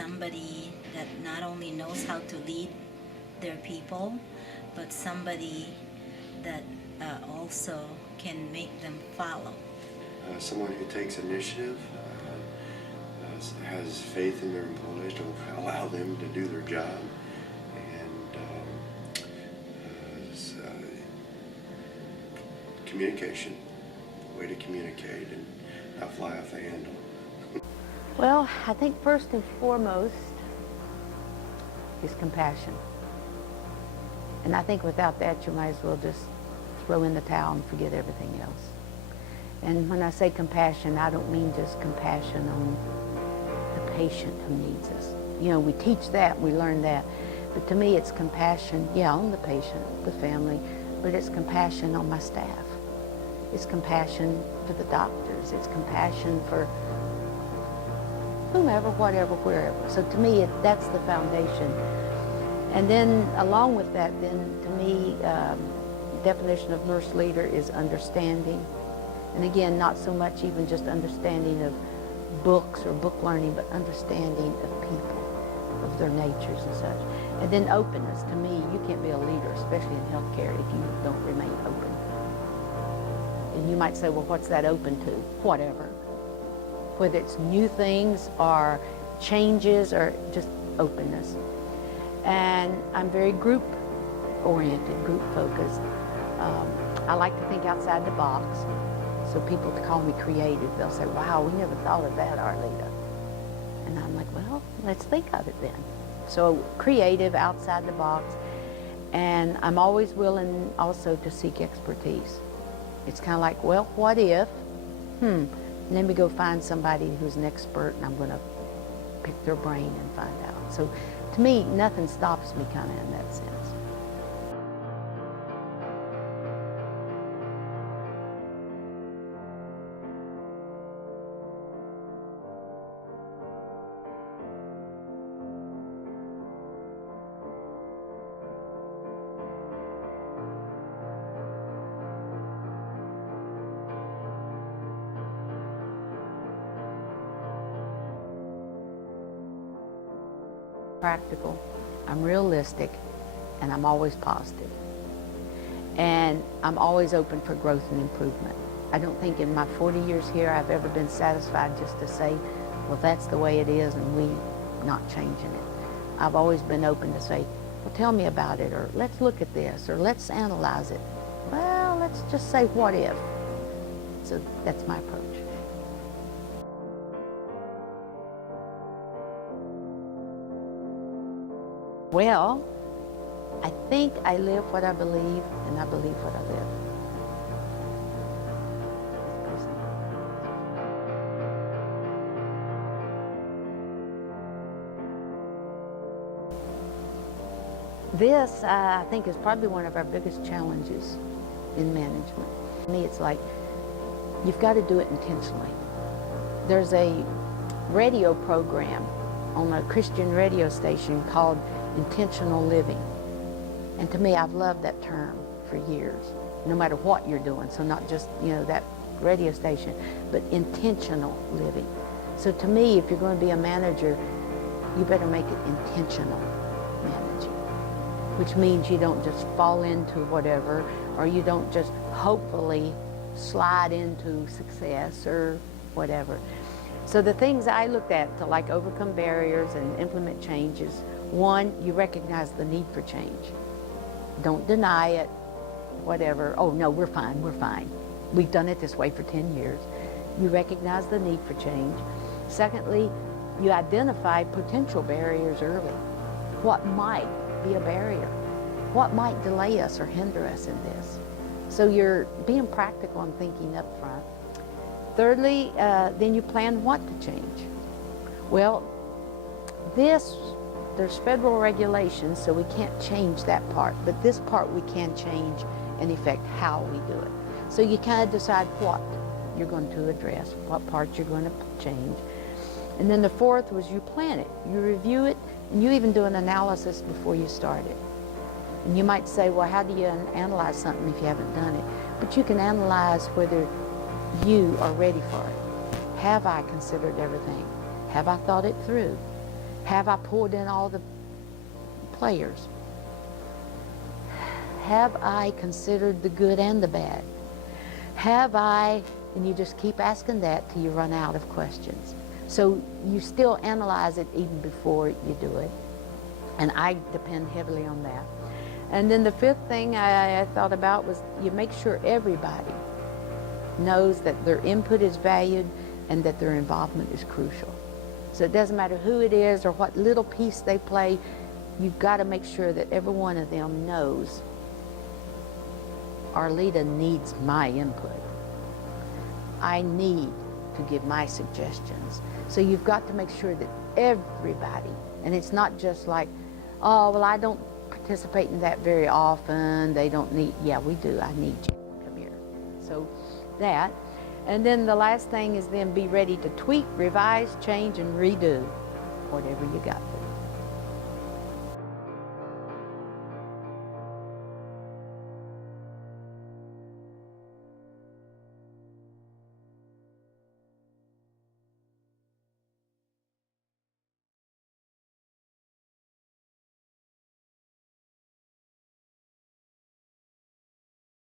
somebody that not only knows how to lead their people, but somebody that also can make them follow. Someone who takes initiative, has faith in their employees to allow them to do their job, and communication, way to communicate and not fly off the handle. Well, I think first and foremost is compassion. And I think without that, you might as well just throw in the towel and forget everything else. And when I say compassion, I don't mean just compassion on the patient who needs us. You know, we teach that, we learn that. But to me, it's compassion, yeah, on the patient, the family, but it's compassion on my staff. It's compassion for the doctors. It's compassion for whomever, whatever, wherever. So to me, that's the foundation. And then along with that, then to me, definition of nurse leader is understanding. And again, not so much even just understanding of books or book learning, but understanding of people, of their natures and such. And then openness. To me, you can't be a leader, especially in healthcare, if you don't remain open. And you might say, well, what's that open to? Whatever. Whether it's new things or changes or just openness. And I'm very group-oriented, group-focused. I like to think outside the box. So people call me creative. They'll say, wow, we never thought of that, Arleta. And I'm like, well, let's think of it then. So creative, outside the box. And I'm always willing also to seek expertise. It's kind of like, well, what if? Let me go find somebody who's an expert, and I'm going to pick their brain and find out. So to me, nothing stops me kind of in that sense. Practical, I'm realistic, and I'm always positive. And I'm always open for growth and improvement. I don't think in my 40 years here I've ever been satisfied just to say, well, that's the way it is and we not changing it. I've always been open to say, well, tell me about it, or let's look at this, or let's analyze it. Well, let's just say what if. So that's my approach. Well, I think I live what I believe, and I believe what I live. This, I think, is probably one of our biggest challenges in management. To me, it's like, you've got to do it intentionally. There's a radio program on a Christian radio station called intentional living. And to me, I've loved that term for years, no matter what you're doing. So not just, you know, that radio station, but intentional living. So to me, if you're going to be a manager, you better make it intentional managing, which means you don't just fall into whatever, or you don't just hopefully slide into success or whatever. So the things I looked at to like overcome barriers and implement changes: one, you recognize the need for change. Don't deny it, whatever. Oh no, we're fine, we're fine. We've done it this way for 10 years. You recognize the need for change. Secondly, you identify potential barriers early. What might be a barrier? What might delay us or hinder us in this? So you're being practical and thinking up front. Thirdly, then you plan what to change. Well, there's federal regulations, so we can't change that part, but this part we can change and affect how we do it. So you kind of decide what you're going to address, what parts you're going to change. And then the fourth was you plan it, you review it, and you even do an analysis before you start it. And you might say, well, how do you analyze something if you haven't done it? But you can analyze whether you are ready for it. Have I considered everything? Have I thought it through? Have I pulled in all the players? Have I considered the good and the bad? Have I, and you just keep asking that till you run out of questions. So you still analyze it even before you do it. And I depend heavily on that. And then the fifth thing I thought about was you make sure everybody knows that their input is valued and that their involvement is crucial. So it doesn't matter who it is or what little piece they play, you've got to make sure that every one of them knows Arleta needs my input. I need to give my suggestions. So you've got to make sure that everybody, and it's not just like, oh, well, I don't participate in that very often. They don't need, yeah, we do. I need you. Come here. So that. And then the last thing is then be ready to tweak, revise, change, and redo whatever you got.